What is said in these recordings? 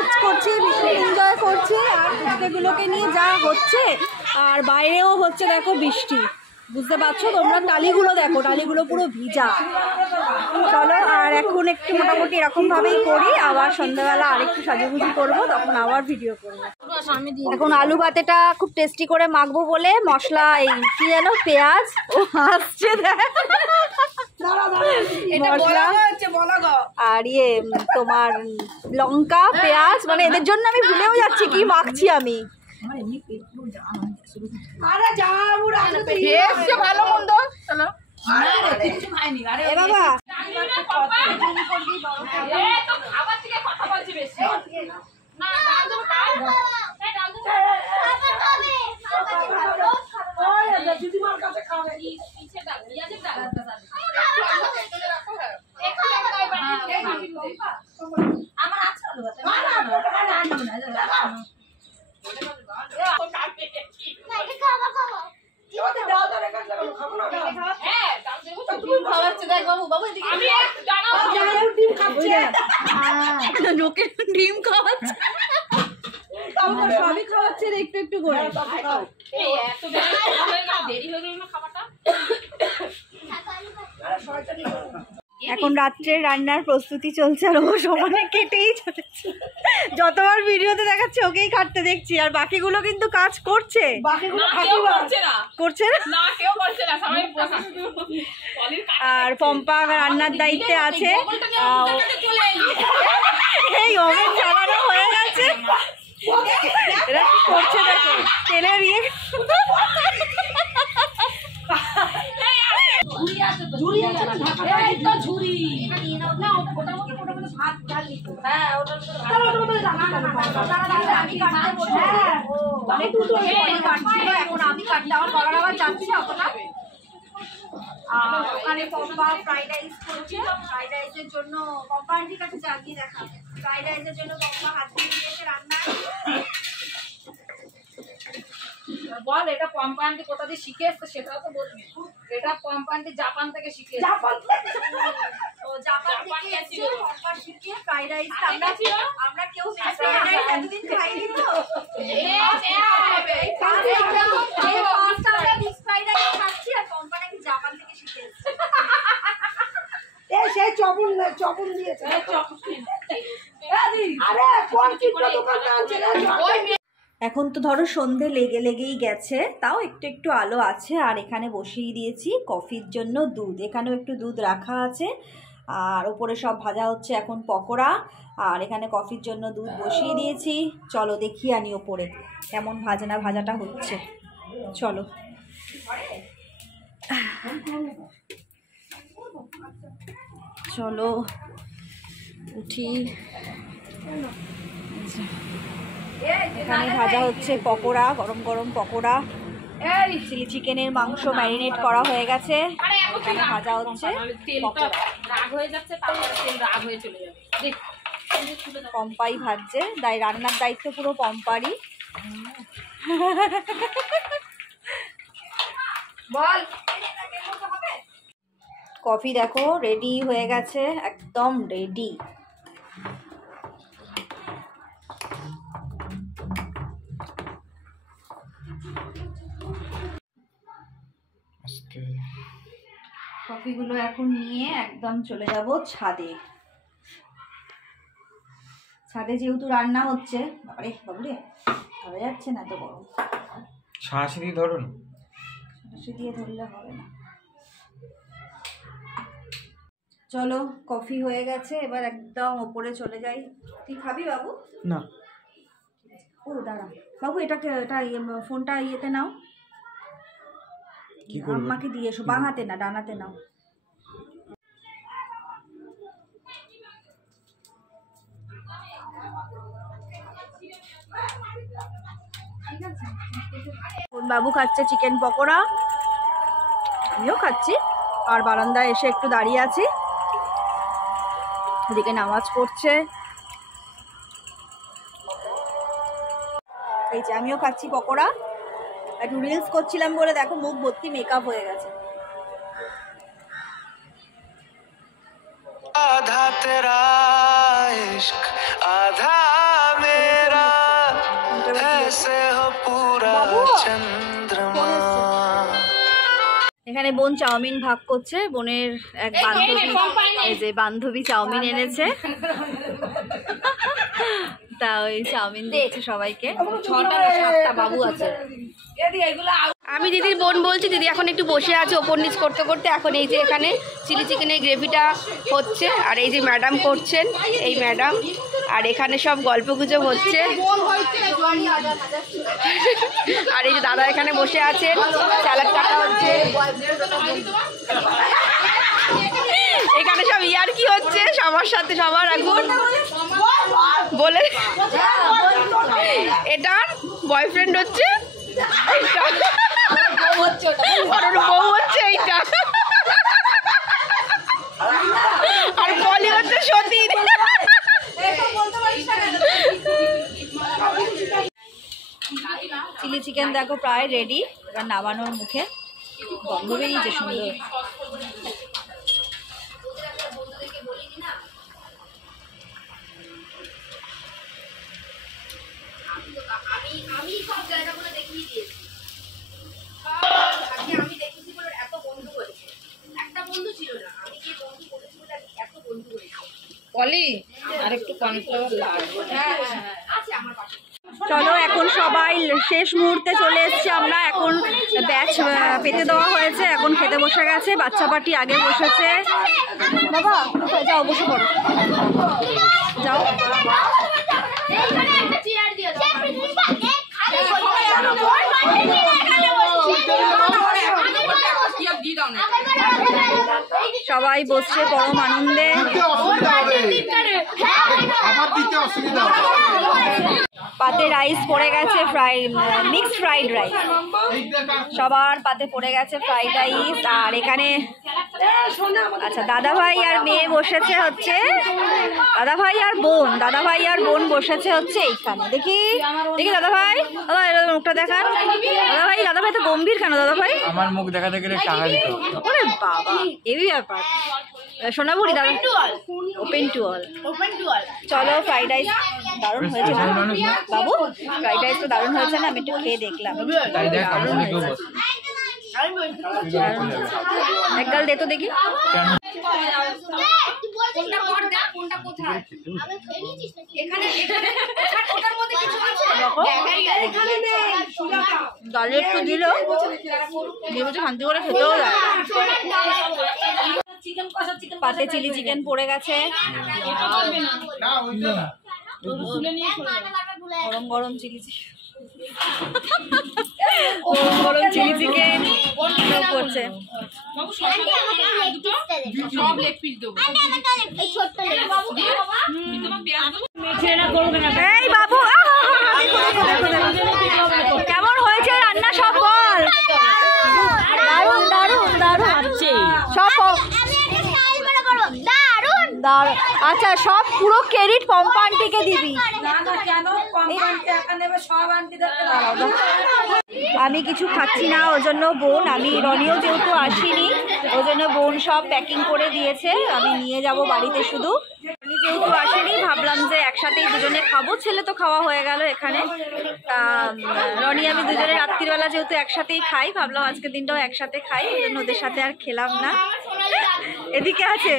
মজা করছি, ভীষণ এনজয় করছি। আর ফুচকাগুলোকে নিয়ে যা হচ্ছে, আর বাইরেও হচ্ছে দেখো বৃষ্টি, বুঝতে পারছো তোমরা? টালিগুলো দেখো, টালিগুলো পুরো ভিজা। চলো, আর এখন একটু মোটামুটি এরকমভাবেই করি, আবার সন্ধ্যাবেলা আরেকটু সাজুগুজি করবো, তখন আবার ভিডিও করবো। এখন আলু ভাতেটা খুব টেস্টি করে মাখবো বলে মশলা, এই কি যেন, পেঁয়াজ, ও হাসছে মশলা আর তোমার লঙ্কা, পেঁয়াজ, মানে এদের জন্য আমি ভুলেও যাচ্ছি কি মাখছি আমি। ভালো মন্দ চলো বাবা, ডিম খাওয়াচ্ছে, সবই খাওয়াচ্ছে একটু একটু করে। এখন রাত্রের রান্নার প্রস্তুতি চলছে, আর ও সমানে কেটেই চলেছে। যতবার ভিডিওতে দেখাচ্ছে ওকেই কাটতে দেখছি, আর বাকিগুলো কিন্তু কাজ করছে। করছে না, আর পম্পা রান্নার দায়িত্বে আছে। এই ওভেন চালানো হয়ে গেছে, এরা কি করছে দেখো, তেলের ইয়ে এখন আমি কাটতে আমার গলার আবার যাচ্ছে। ওখানে পম্পা ফ্রাইড রাইস করছে, ফ্রাইড রাইসের জন্য পম্পা আন্টির কাছে জাগিয়ে দেখা, ফ্রাইড রাইসের জন্য পম্পা হাত দিয়ে দিয়েছে রান্নায়। বল, এটা পম্পা আন্টি কোথা দিয়ে শিখে এসছে সেটাও তো বলবি। এটা পম্পা আন্টি জাপান থেকে শিখে এসছে। জাপান থেকে এসছে পম্পা শিখে ফ্রাইড রাইস। আমরা কেউ ফ্রাইড রাইস এতদিন খাইনি তো, ফ্রাইড রাইস খাচ্ছি, আর পম্পা নাকি জাপান থেকে শিখে এসছে। সেই চপন দিয়েছে। এখন তো ধরো সন্ধে লেগেই গেছে, তাও একটু একটু আলো আছে। আর এখানে বসিয়ে দিয়েছি কফির জন্য দুধ, এখানেও একটু দুধ রাখা আছে, আর ওপরে সব ভাজা হচ্ছে এখন পকোড়া। আর এখানে কফির জন্য দুধ বসিয়ে দিয়েছি। চলো দেখি আনি ওপরে কেমন ভাজাটা হচ্ছে। চলো চলো উঠি। এখানে ভাজা হচ্ছে পকোড়া, গরম গরম পকোড়া। চিলি চিকেনের মাংস ম্যারিনেট করা হয়ে গেছে, এখানে ভাজা হচ্ছে পম্পাই ভাজছে, তাই রান্নার দায়িত্ব পুরো পম্পারই। বল, কফি দেখো রেডি হয়ে গেছে, একদম রেডি। কফিগুলো এখন নিয়ে একদম চলে যাব ছাদে। ছাদে যেহেতু রান্না হচ্ছে, বাবারে বাবুরে ধরা যাচ্ছে না, তো গরম। শাঁসি দিয়ে ধরুন, শাঁসি দিয়ে ধরলে হবে না। চলো কফি হয়ে গেছে, এবার একদম ওপরে চলে যাই। তুই খাবি বাবু? না। ও দাঁড়া বাবু, এটা ফোনটা ইয়েতে নাও, আম্মাকে দিয়ে এসো। বাঁ হাতে না, ডান হাতে নাও। ঠিক আছে, বাবু খাচ্ছে চিকেন পকোড়া, আমিও খাচ্ছি। আর বারান্দায় এসে একটু দাঁড়িয়ে আছি, ওদিকে নামাজ পড়ছে। এই যে আমিও খাচ্ছি পকোড়া, একটু রিলস করছিলাম বলে দেখো মুখ ভর্তি মেকআপ হয়ে গেছে। आधा तेरा इश्क आधा এখানে বোন চাউমিন ভাগ করছে, বোনের এক বান্ধবী, এই যে বান্ধবী চাউমিন এনেছে, তা ওই চাউমিন দিয়েছে সবাইকে। 6টা না 7টা বাবু আছে। আমি দিদির বোন বলছি, দিদি এখন একটু বসে আছে ওপর নিচ করতে করতে। এখন এই যে এখানে চিলি চিকেনের গ্রেভিটা হচ্ছে, আর এই যে ম্যাডাম করছেন, এই ম্যাডাম, আর এখানে সব গল্পগুজব হচ্ছে। আর এই যে দাদা এখানে বসে আছেন, স্যালাড কাটা হচ্ছে, এখানে সব ইয়ার কি হচ্ছে সবার সাথে সবার। এখন বলে এটার বয়ফ্রেন্ড হচ্ছে এইটা, আর ওর বউ হচ্ছে এইটা, আর বলি হচ্ছে সতীন। চিলি চিকেন দেখো প্রায় রেডি, এবার নামানোর মুখে। গন্ধ বেরিয়েছে সুন্দর। আমি সব জায়গাগুলো দেখিয়ে দিয়েছি, আমি দেখেছি বলে এত বন্ধু হয়েছে। একটা বন্ধু ছিল না, আমি যে বন্ধু করেছি বলে এত বন্ধু হয়েছে। পলি আর একটু কর্নফ্লাওয়ার লাগবে। আছে আমার পাশে। চলো এখন সবাই শেষ মুহূর্তে চলে এসেছি আমরা। এখন ব্যাচ পেতে দেওয়া হয়েছে, এখন খেতে বসে গেছে। বাচ্চা পার্টি আগে বসেছে। বাবা যাও বসে পড়ো, যাও। সবাই বসছে পরম আনন্দে। পাতে রাইস পড়ে গেছে, মিক্সড ফ্রাইড রাইস, সবার পাতে পড়ে গেছে ফ্রাইড রাইস। আর এখানে আচ্ছা দাদাভাই আর মেয়ে বসেছে হচ্ছে, দাদাভাই আর বোন বসেছে হচ্ছে এইখানে। দেখি দেখি দাদাভাই, দাদা মুখটা দেখান। দাদাভাই তো গম্ভীর কেন দাদাভাই? আমার মুখ দেখাতে গেলে টাকা দিতে হবে। ওরে বাবা, এই ব্যাপার। সোনাবুড়ি দাদা, ওপেন টু অল। চলো ফ্রাইড রাইস দারুণ হয়েছে না বাবু? ফ্রাইড রাইস তো দারুণ হয়েছে না? আমি একটু খেয়ে দেখলাম। এক গাল দে তো দেখি। ডালে একটু দিল, শান্তি করে খেতেও যায়। পাতে চিলি চিকেন পড়ে গেছে, গরম গরম চিলি চিকেন, গরম চিলি চিকেন করছে। এই বাবু কেমন হয়েছে রান্না সব বল? দারুন দারুন দারুন সব। আচ্ছা সব পুরো ক্রেডিট পম্পা আন্টিকে দিবি। আমি কিছু খাচ্ছি না, ওই জন্য বোন, আমি রনিও যেহেতু আসিনি ওই জন্য বোন সব প্যাকিং করে দিয়েছে। আমি নিয়ে যাব বাড়িতে। শুধু আমি যেহেতু আসেনি ভাবলাম যে একসাথেই দুজনে খাবো। ছেলে তো খাওয়া হয়ে গেল এখানে। রনি আমি দুজনে রাত্রিবেলা যেহেতু একসাথেই খাই, ভাবলাম আজকের দিনটাও একসাথে খাই, ওই জন্য ওদের সাথে আর খেলাম না। এদিকে আছে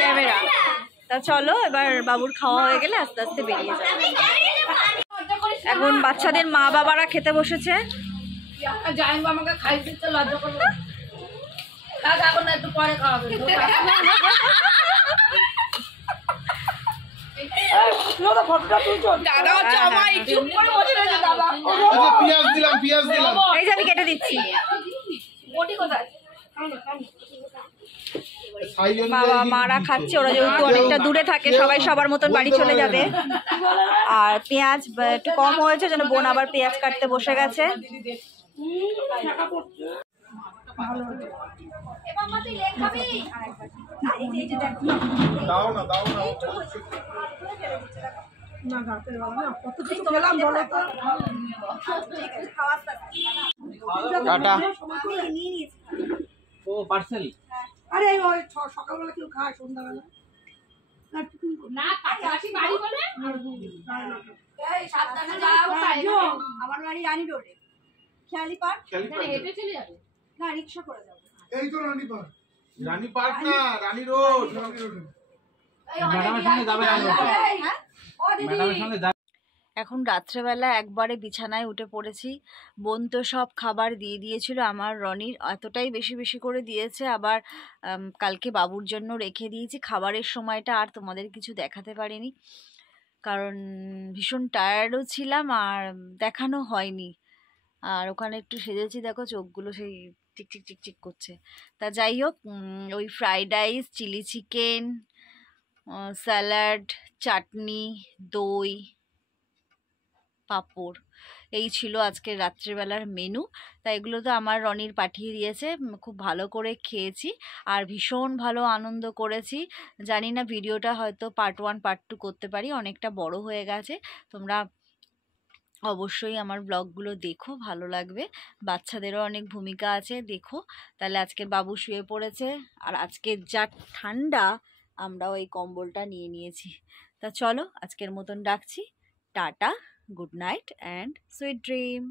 ক্যামেরা। তা চলো এবার বাবুর খাওয়া হয়ে গেলে আস্তে আস্তে বেরিয়ে যাবে। এখন বাচ্চাদের মা বাবারা খেতে বসেছে। আমাকে খাইতে লজ্জা করবে, একটু পরে খাওয়াবে। এই যে আমি কেটে দিচ্ছি। বাবা মারা খাচ্ছে, ওরা যেহেতু অনেকটা দূরে থাকে সবাই সবার মতন বাড়ি চলে যাবে। আর পেঁয়াজ একটু কম হয়েছে জন্য বোন আবার পেঁয়াজ কাটতে বসে গেছে। ও পার্সেল। আরে ওই সকালবেলা কেউ খায় সন্ধ্যাবেলা। না কাছাকাছি বাড়ি বলে আমার বাড়ি রানী রোডে, খেয়ালি পার্ক। হেঁটে চলে যাবে না, রিক্সা করে যাবো। এই তো রানী পার্ক। রানী পার্ক না, রানী রোড। ম্যাডামের সঙ্গে যাবে না ম্যাডামের সঙ্গে যাবে। এখন রাত্রেবেলা একবারে বিছানায় উঠে পড়েছি। বোন তো সব খাবার দিয়ে দিয়েছিল, আমার রনির এতটাই বেশি বেশি করে দিয়েছে, আবার কালকে বাবুর জন্য রেখে দিয়েছি। খাবারের সময়টা আর তোমাদের কিছু দেখাতে পারিনি, কারণ ভীষণ টায়ার্ডও ছিলাম আর দেখানো হয়নি। আর ওখানে একটু সেজেছি, দেখো চোখগুলো সেই চিকচিক চিকচিক করছে। তা যাই হোক, ওই fried rice, chilli chicken, salad, chutney, দই, পাঁপড়, এই ছিল আজকের রাত্রিবেলার মেনু। তা এগুলো তো আমার রনির পাঠিয়ে দিয়েছে, খুব ভালো করে খেয়েছি আর ভীষণ ভালো আনন্দ করেছি। জানি না ভিডিওটা হয়তো পার্ট 1 পার্ট 2 করতে পারি, অনেকটা বড় হয়ে গেছে। তোমরা অবশ্যই আমার ব্লগগুলো দেখো, ভালো লাগবে। বাচ্চাদেরও অনেক ভূমিকা আছে, দেখো। তাহলে আজকের বাবু শুয়ে পড়েছে, আর আজকে যা ঠান্ডা, আমরা ওই কম্বলটা নিয়ে নিয়েছি। তা চলো আজকের মতন ডাকছি, tata, good night and sweet dream.